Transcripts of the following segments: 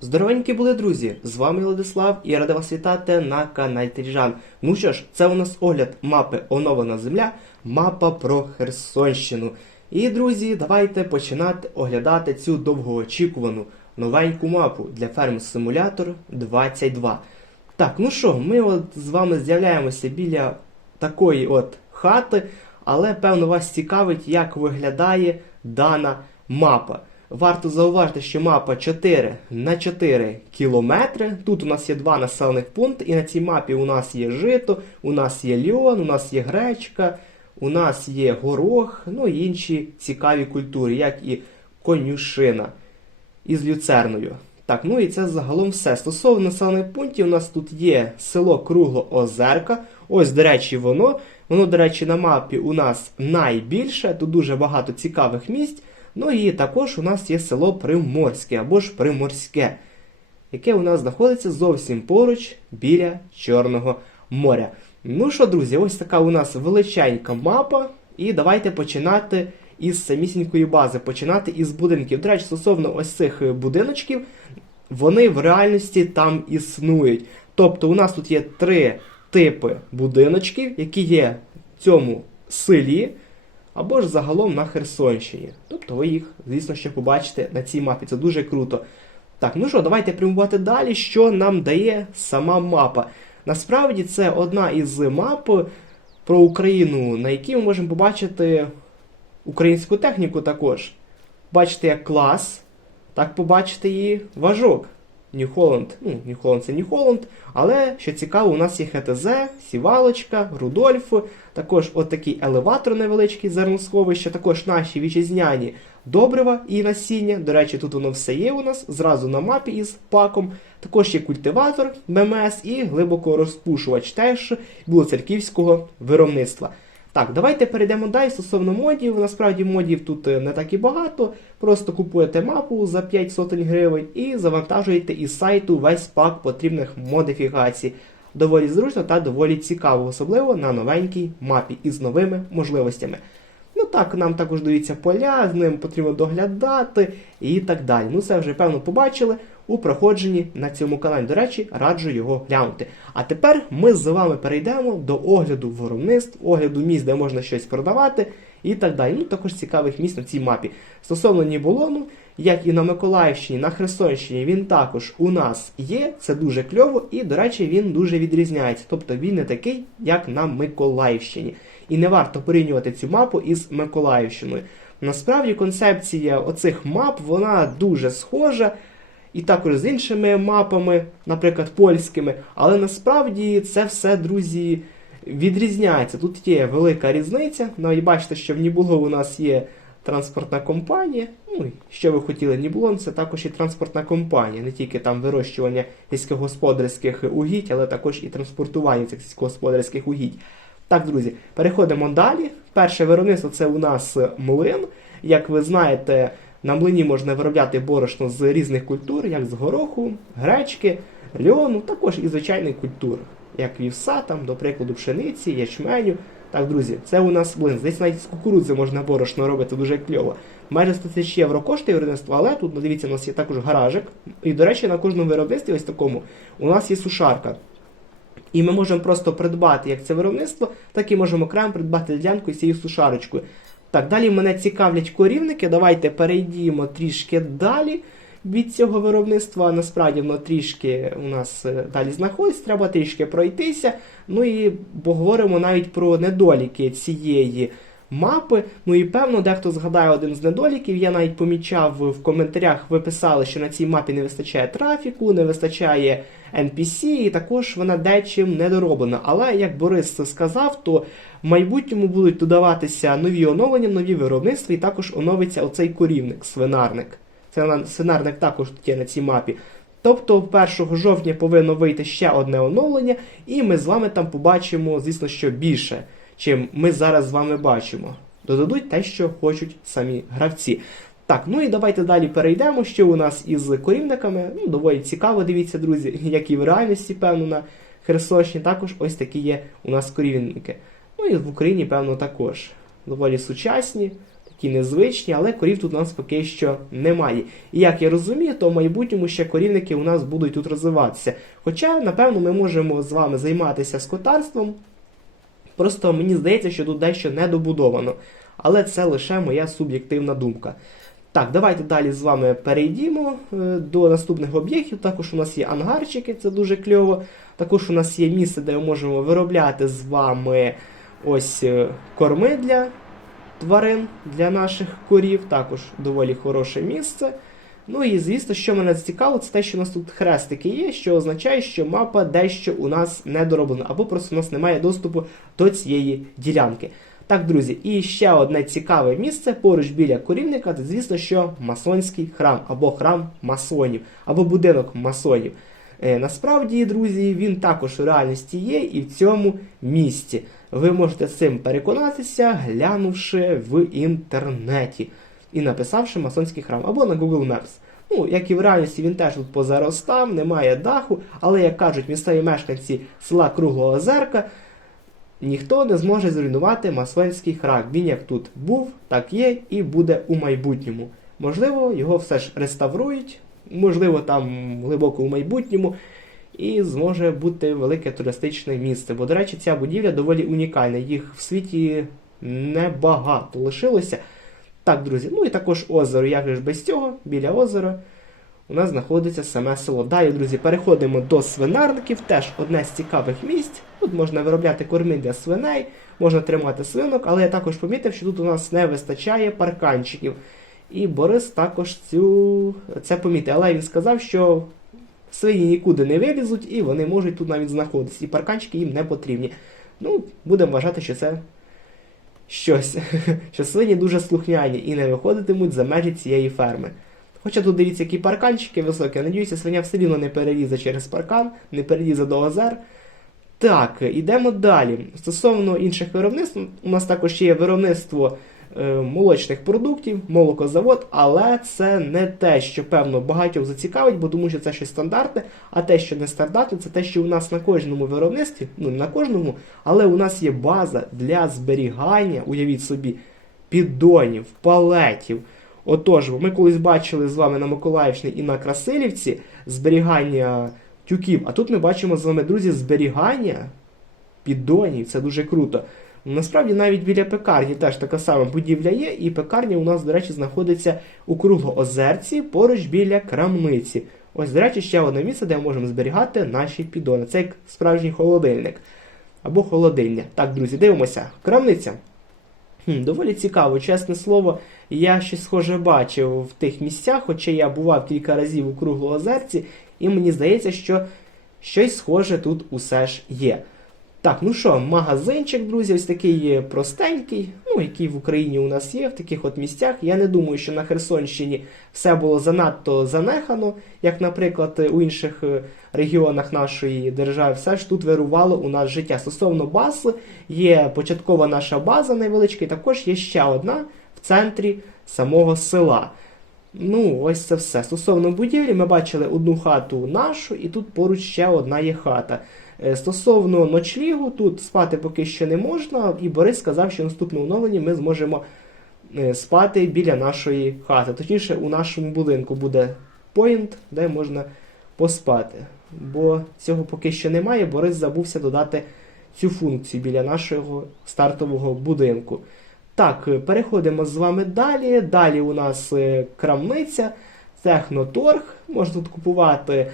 Здоровенькі були друзі! З вами Владислав і я радий вас вітати на каналі Тріжан. Ну що ж, це у нас огляд мапи Оновлена Земля, мапа про Херсонщину. І, друзі, давайте починати оглядати цю довгоочікувану новеньку мапу для ферм Симулятор 22. Так, ну що, ми от з вами з'являємося біля такої от хати, але певно вас цікавить, як виглядає дана мапа. Варто зауважити, що мапа 4 на 4 кілометри. Тут у нас є два населених пункти, і на цій мапі у нас є жито, у нас є льон, у нас є гречка, у нас є горох, ну і інші цікаві культури, як і конюшина із люцерною. Так, ну і це загалом все. Стосовно населених пунктів, у нас тут є село Круглоозерка. Ось, до речі, воно. Воно, до речі, на мапі у нас найбільше, тут дуже багато цікавих місць. Ну і також у нас є село Приморське або ж Приморське, яке у нас знаходиться зовсім поруч біля Чорного моря. Ну що, друзі, ось така у нас величенька мапа. І давайте починати із самісінької бази, починати із будинків. До речі, стосовно ось цих будиночків, вони в реальності там існують. Тобто у нас тут є три типи будиночків, які є в цьому селі або ж загалом на Херсонщині. Тобто ви їх, звісно, ще побачите на цій мапі. Це дуже круто. Так, ну що, давайте прямувати далі, що нам дає сама мапа. Насправді це одна із мап про Україну, на якій ми можемо побачити українську техніку також. Бачите, як клас, так побачите і важок. Нью Холланд, ну, Нью Холланд це Нью Холланд, але що цікаво, у нас є ХТЗ, Сівалочка, Рудольф, також от такий елеватор невеличкий зерносховище, також наші вітчизняні добрива і насіння. До речі, тут воно все є у нас, зразу на мапі із паком. Також є культиватор ММС і глибокорозпушувач теж білоцерківського виробництва. Так, давайте перейдемо далі стосовно модів. Насправді модів тут е, не так і багато. Просто купуєте мапу за 5 сотень гривень і завантажуєте із сайту весь пак потрібних модифікацій. Доволі зручно та доволі цікаво, особливо на новенькій мапі із новими можливостями. Ну так, нам також даються поля, з ним потрібно доглядати і так далі. Ну це вже певно побачили у проходженні на цьому каналі. До речі, раджу його глянути. А тепер ми з вами перейдемо до огляду виробництв, огляду місць, де можна щось продавати і так далі. Ну також цікавих місць на цій мапі. Стосовно Ніболону, як і на Миколаївщині, на Херсонщині, він також у нас є. Це дуже кльово, і, до речі, він дуже відрізняється. Тобто він не такий, як на Миколаївщині. І не варто порівнювати цю мапу із Миколаївщиною. Насправді концепція оцих мап вона дуже схожа. І також з іншими мапами, наприклад, польськими, але насправді це все, друзі, відрізняється. Тут є велика різниця. Навіть бачите, що в Нібуло у нас є транспортна компанія. Ну, що ви хотіли, Ніблон, це також і транспортна компанія, не тільки там вирощування сільськогосподарських угідь, але також і транспортування цих сільськогосподарських угідь. Так, друзі, переходимо далі. Перше виробництво це у нас млин. Як ви знаєте, на млині можна виробляти борошно з різних культур, як з гороху, гречки, льону, також і звичайних культур, як вівса, там, до прикладу, пшениці, ячменю. Так, друзі, це у нас млин. Десь навіть з кукурудзи можна борошно робити дуже кльово. Майже 100 тисяч євро коштує виробництво, але тут, ну, дивіться, у нас є також гаражик. І, до речі, на кожному виробництві ось такому у нас є сушарка. І ми можемо просто придбати як це виробництво, так і можемо окремо придбати ділянку з цією сушарочкою. Так, далі мене цікавлять корівники. Давайте перейдімо трішки далі від цього виробництва. Насправді воно трішки у нас е, далі знаходиться, треба трішки пройтися. Ну і поговоримо навіть про недоліки цієї мапи. Ну і певно, дехто згадає один з недоліків. Я навіть помічав в коментарях, ви писали, що на цій мапі не вистачає трафіку, не вистачає NPC, і також вона дечим недороблена. Але як Борис сказав, то в майбутньому будуть додаватися нові оновлення, нові виробництва, і також оновиться оцей корівник, свинарник. Це свинарник також тут є на цій мапі. Тобто 1 жовтня повинно вийти ще одне оновлення, і ми з вами там побачимо, звісно, що більше, чим ми зараз з вами бачимо. Додадуть те, що хочуть самі гравці. Так, ну і давайте далі перейдемо. Що у нас із корівниками? Ну, доволі цікаво, дивіться, друзі, як і в реальності, певно, на Херсонщині також ось такі є у нас корівники. Ну і в Україні, певно, також. Доволі сучасні, такі незвичні, але корів тут у нас поки що немає. І як я розумію, то в майбутньому ще корівники у нас будуть тут розвиватися. Хоча, напевно, ми можемо з вами займатися скотарством. Просто мені здається, що тут дещо недобудовано. Але це лише моя суб'єктивна думка. Так, давайте далі з вами перейдімо е, до наступних об'єктів. Також у нас є ангарчики, це дуже кльово. Також у нас є місце, де ми можемо виробляти з вами ось е, корми для тварин, для наших корів. Також доволі хороше місце. Ну і звісно, що мене зацікавило, це те, що у нас тут хрестики є, що означає, що мапа дещо у нас не дороблена, або просто у нас немає доступу до цієї ділянки. Так, друзі, і ще одне цікаве місце поруч біля корівника, це звісно, що масонський храм, або храм масонів, або будинок масонів. Е, насправді, друзі, він також у реальності є і в цьому місті. Ви можете цим переконатися, глянувши в інтернеті і написавши масонський храм або на Google Maps. Ну, як і в реальності, він теж тут позаростав, немає даху, але, як кажуть місцеві мешканці села Круглого Озерка, ніхто не зможе зруйнувати масонський храм. Він як тут був, так є і буде у майбутньому. Можливо, його все ж реставрують, можливо, там глибоко у майбутньому, і зможе бути велике туристичне місце. Бо, до речі, ця будівля доволі унікальна. Їх в світі небагато лишилося. Так, друзі, ну і також озеро, як ж без цього, біля озера у нас знаходиться саме село. Далі, друзі, переходимо до свинарників, теж одне з цікавих місць. Тут можна виробляти корми для свиней, можна тримати свинок, але я також помітив, що тут у нас не вистачає парканчиків. І Борис також цю... це помітив. Але він сказав, що свині нікуди не вилізуть і вони можуть тут навіть знаходитися. І парканчики їм не потрібні. Ну, будемо вважати, що це щось, що свині дуже слухняні і не виходитимуть за межі цієї ферми. Хоча тут дивіться, які парканчики високі. Надіюся, свиня все рівно не перелізе через паркан, не перелізе до озер. Так, ідемо далі. Стосовно інших виробництв, у нас також є виробництво молочних продуктів, молокозавод, але це не те, що певно багатьох зацікавить, бо тому що це щось стандартне, а те, що не стандартне, це те, що у нас на кожному виробництві, ну не на кожному, але у нас є база для зберігання, уявіть собі, піддонів, палетів. Отож, ми колись бачили з вами на Миколаївщині і на Красилівці зберігання тюків, а тут ми бачимо з вами, друзі, зберігання піддонів. Це дуже круто. Насправді навіть біля пекарні теж така сама будівля є, і пекарня у нас, до речі, знаходиться у Круглоозерці поруч біля крамниці. Ось, до речі, ще одне місце, де ми можемо зберігати наші піддони. Це як справжній холодильник або холодильня. Так, друзі, дивимося. Крамниця. Хм, доволі цікаво, чесне слово, я щось схоже бачив в тих місцях, хоча я бував кілька разів у Круглоозерці, і мені здається, що щось схоже тут усе ж є. Так, ну що, магазинчик, друзі, ось такий простенький, ну, який в Україні у нас є, в таких от місцях. Я не думаю, що на Херсонщині все було занадто занехано, як, наприклад, у інших е, регіонах нашої держави. Все ж тут вирувало у нас життя. Стосовно баз, є початкова наша база невеличка, і також є ще одна в центрі самого села. Ну, ось це все. Стосовно будівлі, ми бачили одну хату нашу, і тут поруч ще одна є хата. Е, Стосовно ночлігу, тут спати поки що не можна, і Борис сказав, що в наступному оновленні ми зможемо е, спати біля нашої хати. Точніше, у нашому будинку буде поінт, де можна поспати. Бо цього поки що немає, Борис забувся додати цю функцію біля нашого стартового будинку. Так, е, переходимо з вами далі. Далі у нас крамниця, техноторг. Можна тут купувати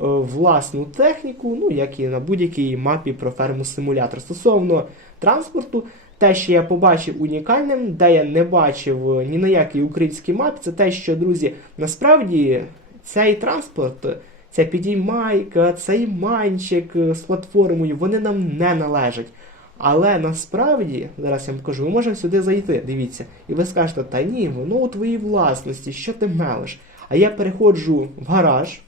власну техніку, ну як і на будь-якій мапі про ферму симулятор. Стосовно транспорту, те, що я побачив унікальним, де я не бачив е, ні на якій українській мапі, це те, що, друзі, насправді цей транспорт, ця підіймайка, цей манчик е, з платформою, вони нам не належать. Але насправді, зараз я вам покажу, ми можемо сюди зайти, дивіться, і ви скажете, та ні, воно у твоїй власності, що ти мелиш? А я переходжу в гараж,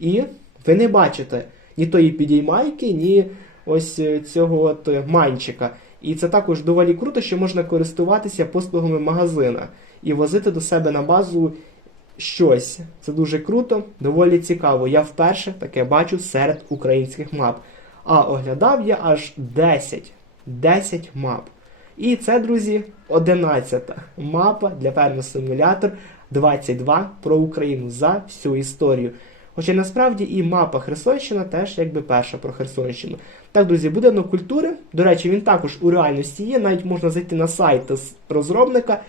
і ви не бачите ні тої підіймайки, ні ось е, цього от е, манчика. І це також доволі круто, що можна користуватися послугами магазина і возити до себе на базу щось. Це дуже круто, доволі цікаво. Я вперше таке бачу серед українських мап. А оглядав я аж 10. 10 мап. І це, друзі, 11 мапа для фермер симулятор 22 про Україну за всю історію. Хоча насправді і мапа Херсонщина теж якби перша про Херсонщину. Так, друзі, будинок культури. До речі, він також у реальності є. Навіть можна зайти на сайт розробника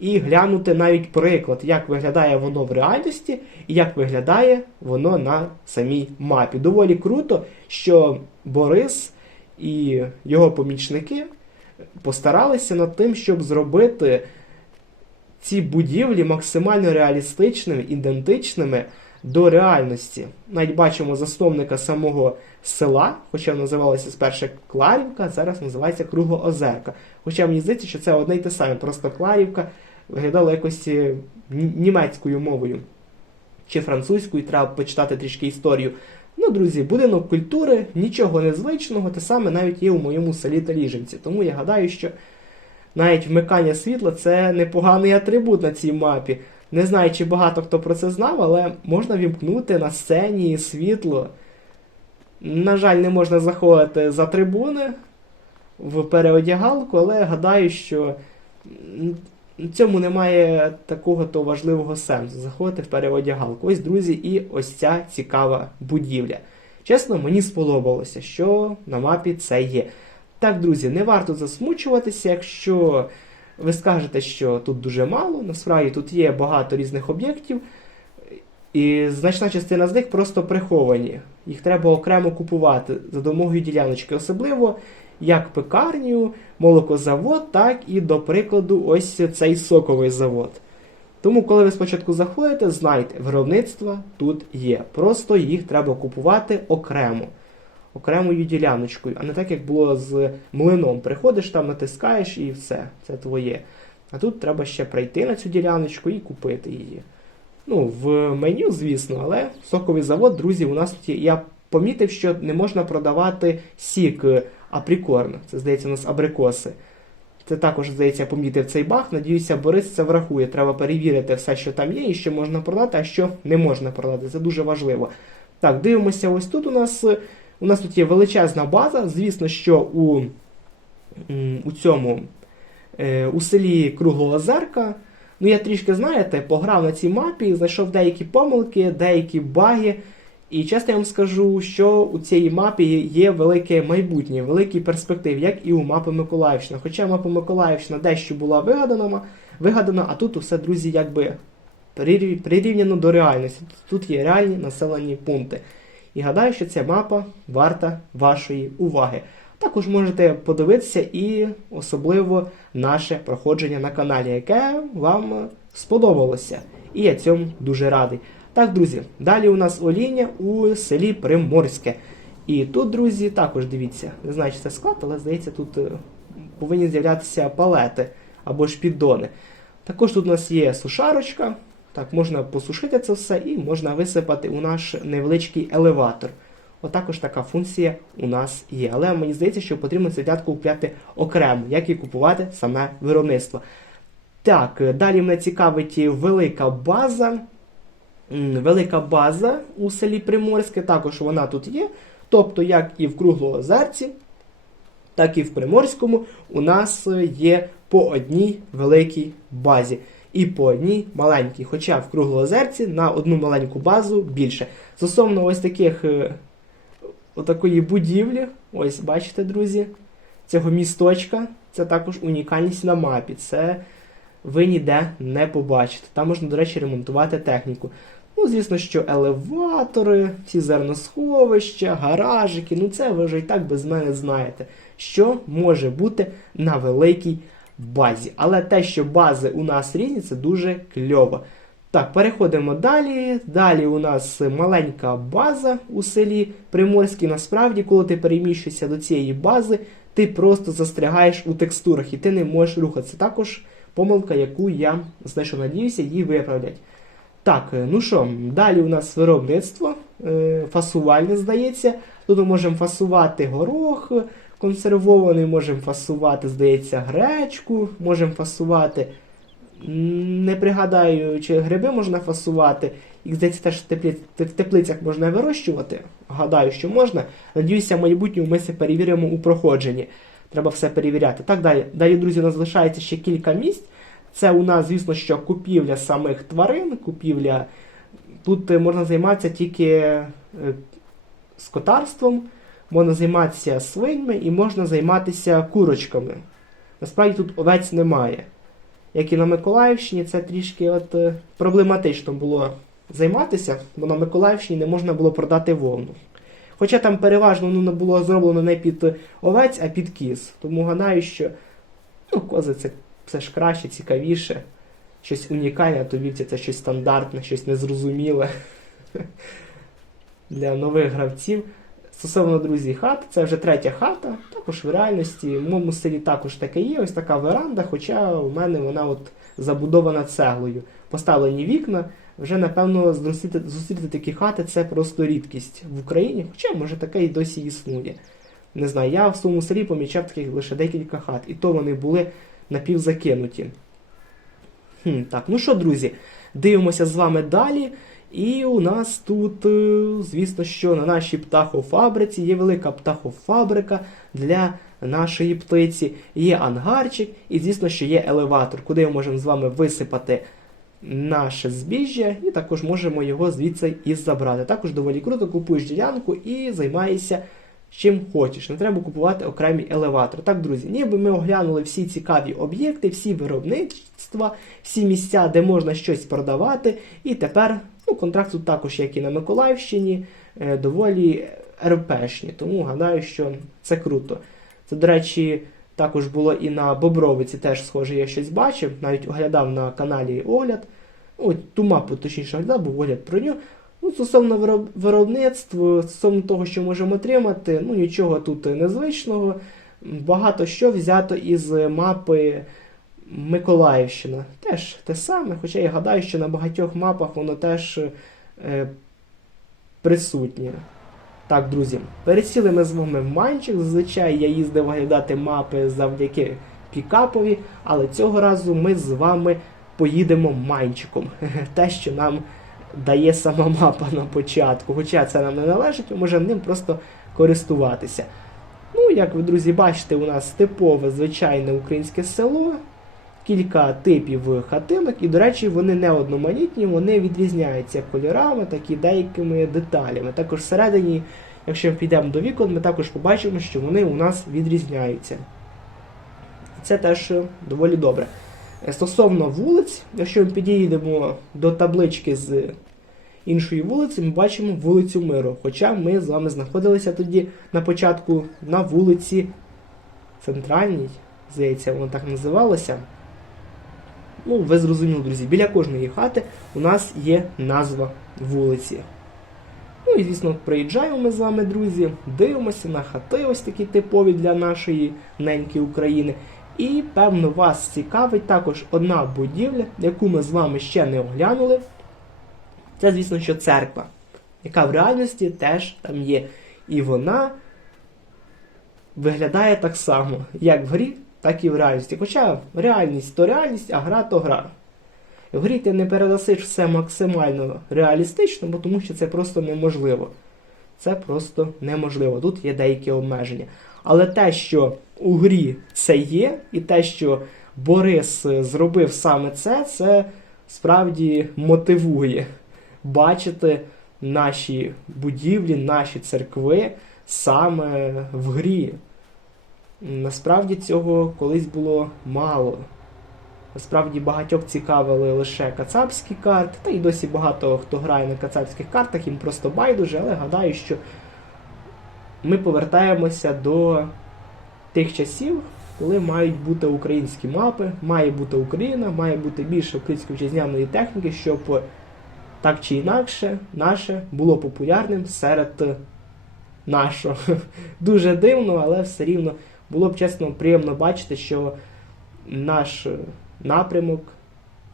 і глянути навіть приклад, як виглядає воно в реальності і як виглядає воно на самій мапі. Доволі круто, що Борис і його помічники постаралися над тим, щоб зробити ці будівлі максимально реалістичними, ідентичними до реальності. Навіть бачимо засновника самого села, хоча називалося спершу Кларівка, зараз називається Круглоозерка. Хоча мені здається, що це одне й те саме, просто Кларівка виглядала якось е, німецькою мовою чи французькою, треба почитати трішки історію. Ну, друзі, будинок культури, нічого незвичного, те саме навіть є у моєму селі Таліжинці. Тому я гадаю, що навіть вмикання світла це непоганий атрибут на цій мапі. Не знаю, чи багато хто про це знав, але можна вімкнути на сцені світло. На жаль, не можна заходити за трибуни в переодягалку, але гадаю, що цьому немає такого то важливого сенсу заходити в переодягалку. Ось, друзі, і ось ця цікава будівля. Чесно, мені сподобалося, що на мапі це є. Так, друзі, не варто засмучуватися, якщо ви скажете, що тут дуже мало. Насправді тут є багато різних об'єктів, і значна частина з них просто приховані. Їх треба окремо купувати за допомогою діляночки, особливо як пекарню, молокозавод, так і, до прикладу, ось цей соковий завод. Тому, коли ви спочатку заходите, знайте, виробництва тут є. Просто їх треба купувати окремо, окремою діляночкою, а не так, як було з млином. Приходиш там, натискаєш і все, це твоє. А тут треба ще прийти на цю діляночку і купити її. Ну, в меню, звісно, але соковий завод, друзі, у нас тут є. Я помітив, що не можна продавати сік е, априкорн. Це, здається, у нас абрикоси. Це також, здається, помітив цей баг. Надіюся, Борис це врахує. Треба перевірити все, що там є, і що можна продати, а що не можна продати. Це дуже важливо. Так, дивимося ось тут у нас. У нас тут є величезна база. Звісно, що у, у цьому е, у селі Круглоозерка. Ну, я трішки, знаєте, пограв на цій мапі, знайшов деякі помилки, деякі баги. І чесно я вам скажу, що у цій мапі є велике майбутнє, великий перспектив, як і у мапи Миколаївщина. Хоча мапа Миколаївщина дещо була вигадана, вигадана, а тут усе, друзі, якби прирівняно до реальності. Тут є реальні населені пункти. І гадаю, що ця мапа варта вашої уваги. Також можете подивитися і особливо наше проходження на каналі, яке вам сподобалося. І я цьому дуже радий. Так, друзі, далі у нас оління у селі Приморське. І тут, друзі, також дивіться, не знаю, чи це склад, але здається, тут е, повинні з'являтися палети або ж піддони. Також тут у нас є сушарочка. Так, можна посушити це все і можна висипати у наш невеличкий елеватор. Отакож така функція у нас є. Але мені здається, що потрібно цю дятку купляти окремо, як і купувати саме виробництво. Так, далі мене цікавить велика база. Велика база у селі Приморське, також вона тут є. Тобто, як і в Круглоозерці, так і в Приморському у нас є по одній великій базі. І по одній маленькій. Хоча в Круглоозерці на одну маленьку базу більше. Стосовно ось таких е, отакої будівлі, ось бачите, друзі, цього місточка, це також унікальність на мапі. Це ви ніде не побачите. Там можна, до речі, ремонтувати техніку. Ну, звісно, що елеватори, всі зерносховища, гаражики, ну це ви вже і так без мене знаєте, що може бути на великій базі. Але те, що бази у нас різні, це дуже кльово. Так, переходимо далі. Далі у нас маленька база у селі Приморській. Насправді, коли ти переміщуєшся до цієї бази, ти просто застрягаєш у текстурах і ти не можеш рухатися. Також помилка, яку я знайшов, надіюся, її виправлять. Так, е, ну що, далі у нас виробництво, е, фасувальне, здається. Тут ми можемо фасувати горох консервований, можемо фасувати, здається, гречку, можемо фасувати. Не пригадаю, чи гриби можна фасувати. Їх, здається, теж в теплицях можна вирощувати. Гадаю, що можна. Надіюся, в майбутньому ми це перевіримо у проходженні. Треба все перевіряти. Так далі. Далі, друзі, у нас залишається ще кілька місць. Це у нас, звісно, що купівля самих тварин, купівля. Тут е, можна займатися тільки е, скотарством, можна займатися свиньми і можна займатися курочками. Насправді тут овець немає. Як і на Миколаївщині, це трішки от, е, проблематично було займатися, бо на Миколаївщині не можна було продати вовну. Хоча там переважно воно було зроблено не під овець, а під кіз. Тому гадаю, що ну, кози це все ж краще, цікавіше, щось унікальне, то вівці це щось стандартне, щось незрозуміле для нових гравців. Стосовно друзі, хат, це вже третя хата, також в реальності. В моєму селі також таке є, ось така веранда, хоча у мене вона от забудована цеглою. Поставлені вікна. Вже, напевно, зустріти, зустріти такі хати це просто рідкість в Україні, хоча, може, таке і досі існує. Не знаю, я в своєму селі помічав таких лише декілька хат, і то вони були напівзакинуті. Хм, так, ну що, друзі, дивимося з вами далі. І у нас тут, е, звісно, що на нашій птахофабриці є велика птахофабрика для нашої птиці, є ангарчик, і, звісно, що є елеватор, куди ми можемо з вами висипати наше збіжжя, і також можемо його звідси і забрати. Також доволі круто купуєш ділянку і займаєшся чим хочеш. Не треба купувати окремі елеватори. Так, друзі, ніби ми оглянули всі цікаві об'єкти, всі виробництва, всі місця, де можна щось продавати. І тепер ну, контракт тут також, як і на Миколаївщині, е, доволі РПшні. Тому гадаю, що це круто. Це, до речі, також було і на Бобровиці, теж, схоже, я щось бачив, навіть оглядав на каналі огляд. Ну, ту мапу, точніше, оглядав, був огляд про нього. Ну, стосовно виробництва, стосовно того, що можемо отримати, ну нічого тут незвичного. Багато що взято із мапи Миколаївщина. Теж те саме, хоча я гадаю, що на багатьох мапах воно теж е, присутнє. Так, друзі, пересіли ми з вами в Манчик. Зазвичай я їздив оглядати мапи завдяки пікапові, але цього разу ми з вами поїдемо манчиком. Те, що нам дає сама мапа на початку. Хоча це нам не належить, ми можемо ним просто користуватися. Ну, як ви, друзі, бачите, у нас типове звичайне українське село, кілька типів хатинок, і, до речі, вони не одноманітні, вони відрізняються кольорами, так і деякими деталями. Також всередині, якщо ми підемо до вікон, ми також побачимо, що вони у нас відрізняються. І це теж е, доволі добре. Е, Стосовно вулиць, якщо ми підійдемо до таблички з іншої вулиці, ми бачимо вулицю Миру. Хоча ми з вами знаходилися тоді на початку на вулиці Центральній, здається, воно так називалося. Ну, ви зрозуміли, друзі, біля кожної хати у нас є назва вулиці. Ну і, звісно, приїжджаємо ми з вами, друзі, дивимося на хати, ось такі типові для нашої неньки України. І, певно, вас цікавить також одна будівля, яку ми з вами ще не оглянули. Це, звісно, що церква, яка в реальності теж там є. І вона виглядає так само, як в грі, так і в реальності. Хоча реальність то реальність, а гра то гра. В грі ти не передасиш все максимально реалістично, бо тому що це просто неможливо. Це просто неможливо. Тут є деякі обмеження. Але те, що у грі це є, і те, що Борис зробив саме це, це справді мотивує бачити наші будівлі, наші церкви саме в грі. Насправді цього колись було мало. Насправді багатьох цікавили лише кацапські карти, та й досі багато хто грає на кацапських картах, їм просто байдуже, але гадаю, що ми повертаємося до тих часів, коли мають бути українські мапи, має бути Україна, має бути більше української вітчизняної техніки, щоб так чи інакше наше було популярним серед нашого. Дуже дивно, але все рівно було б чесно приємно бачити, що наш напрямок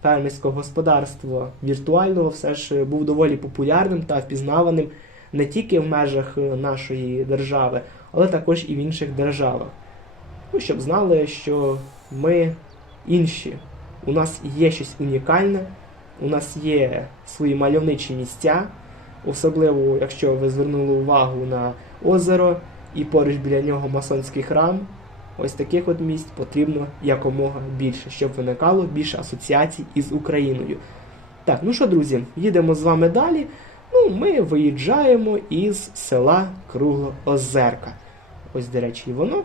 фермерського господарства віртуального все ж був доволі популярним та впізнаваним не тільки в межах нашої держави, але також і в інших державах. Ну, щоб знали, що ми інші. У нас є щось унікальне, у нас є свої мальовничі місця, особливо, якщо ви звернули увагу на озеро і поруч біля нього масонський храм. ось таких от місць потрібно якомога більше, щоб виникало більше асоціацій із Україною. Так, ну що, друзі, їдемо з вами далі. Ну, ми виїжджаємо із села Круглоозерка. Ось, до речі, і воно.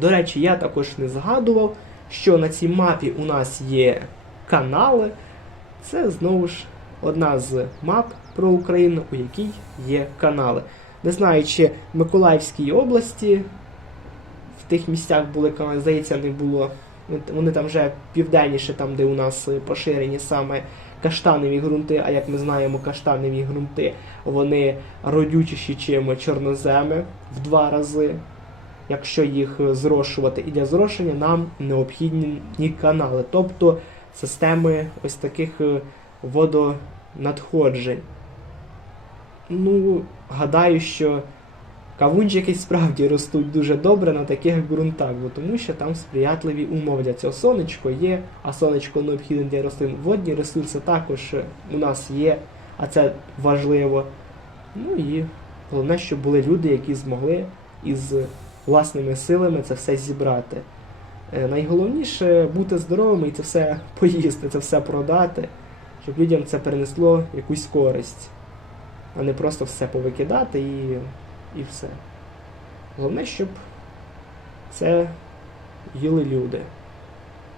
До речі, я також не згадував, що на цій мапі у нас є канали. Це знову ж одна з мап про Україну, у якій є канали. Не знаю, чи Миколаївській області в тих місцях були здається, не було. Вони там вже південніше, там, де у нас е, поширені саме каштанові ґрунти, а як ми знаємо, каштанові ґрунти вони родючіші, чим чорноземи в два рази. Якщо їх е, зрошувати, і для зрошення нам необхідні канали, тобто системи ось таких е, водонадходжень. Ну, гадаю, що кавунчики справді ростуть дуже добре на таких ґрунтах, бо тому що там сприятливі умови для цього. Сонечко є, а сонечко необхідне для рослин. Водні ресурси також у нас є, а це важливо. Ну і головне, щоб були люди, які змогли із власними силами це все зібрати. Е, Найголовніше бути здоровими і це все поїсти, це все продати, щоб людям це принесло якусь користь, а не просто все повикидати і, і все. Головне, щоб це їли люди.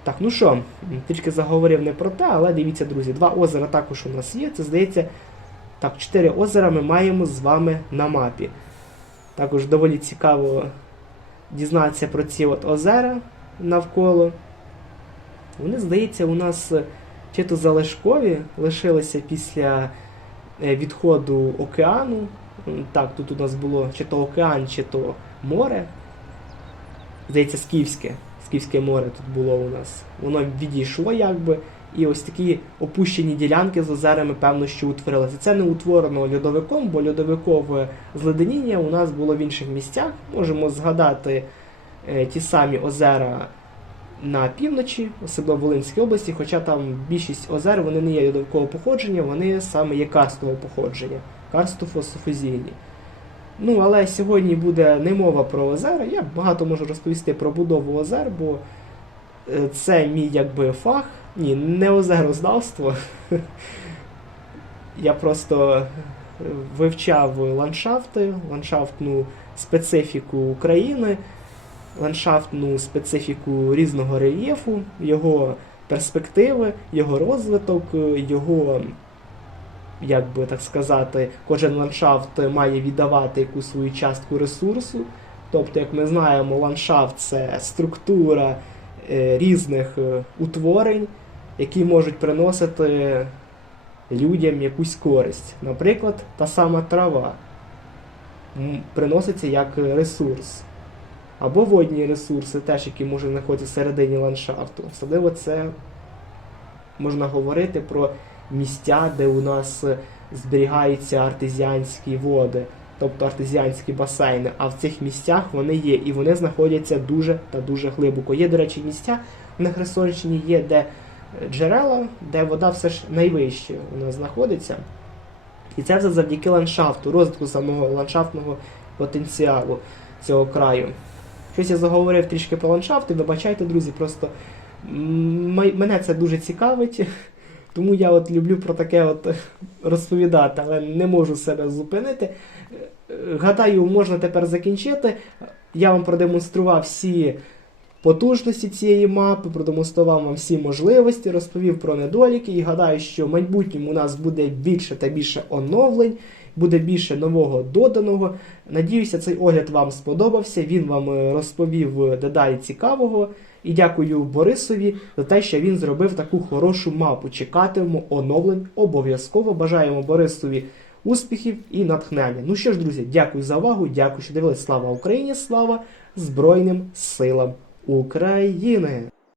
Так, ну що, трішки заговорив не про те, але дивіться, друзі, два озера також у нас є. Це здається, так, чотири озера ми маємо з вами на мапі. Також доволі цікаво дізнатися про ці от озера навколо. Вони, здається, у нас чи то залишкові лишилися після відходу океану. Так, тут у нас було чи то океан, чи то море. Здається, Скіфське. Скіфське море тут було у нас. Воно відійшло якби. І ось такі опущені ділянки з озерами, певно, що утворилися. Це не утворено льодовиком, бо льодовикове зледеніння у нас було в інших місцях. Можемо згадати е, ті самі озера на півночі, особливо в Волинській області, хоча там більшість озер вони не є льодовикового походження, вони саме є карстового походження, карстофософузійні. Ну, але сьогодні буде не мова про озера. Я багато можу розповісти про будову озер, бо е, це мій якби фах. Ні, не озерознавство. Я просто вивчав ландшафти, ландшафтну специфіку України, ландшафтну специфіку різного рельєфу, його перспективи, його розвиток, його, як би так сказати, кожен ландшафт має віддавати якусь свою частку ресурсу. Тобто, як ми знаємо, ландшафт це структура е, різних е, утворень, які можуть приносити людям якусь користь. Наприклад, та сама трава приноситься як ресурс. Або водні ресурси, теж, які можуть знаходитися всередині ландшафту. Особливо це можна говорити про місця, де у нас зберігаються артезіанські води, тобто артезіанські басейни. А в цих місцях вони є, і вони знаходяться дуже та дуже глибоко. Є, до речі, місця на Херсонщині є, де джерела, де вода все ж найвище у нас знаходиться. І це все завдяки ландшафту, розвитку самого ландшафтного потенціалу цього краю. Щось я заговорив трішки про ландшафти, вибачайте, друзі, просто мене це дуже цікавить, тому я от люблю про таке от розповідати, але не можу себе зупинити. Гадаю, можна тепер закінчити. Я вам продемонстрував всі потужності цієї мапи, продемонстрував вам всі можливості, розповів про недоліки і гадаю, що в майбутньому у нас буде більше та більше оновлень, буде більше нового доданого. Надіюся, цей огляд вам сподобався. Він вам е, розповів е, дедалі цікавого. І дякую Борисові за те, що він зробив таку хорошу мапу. Чекатимемо оновлень обов'язково. Бажаємо Борисові успіхів і натхнення. Ну що ж, друзі, дякую за увагу. Дякую, що дивились. Слава Україні! Слава Збройним силам України!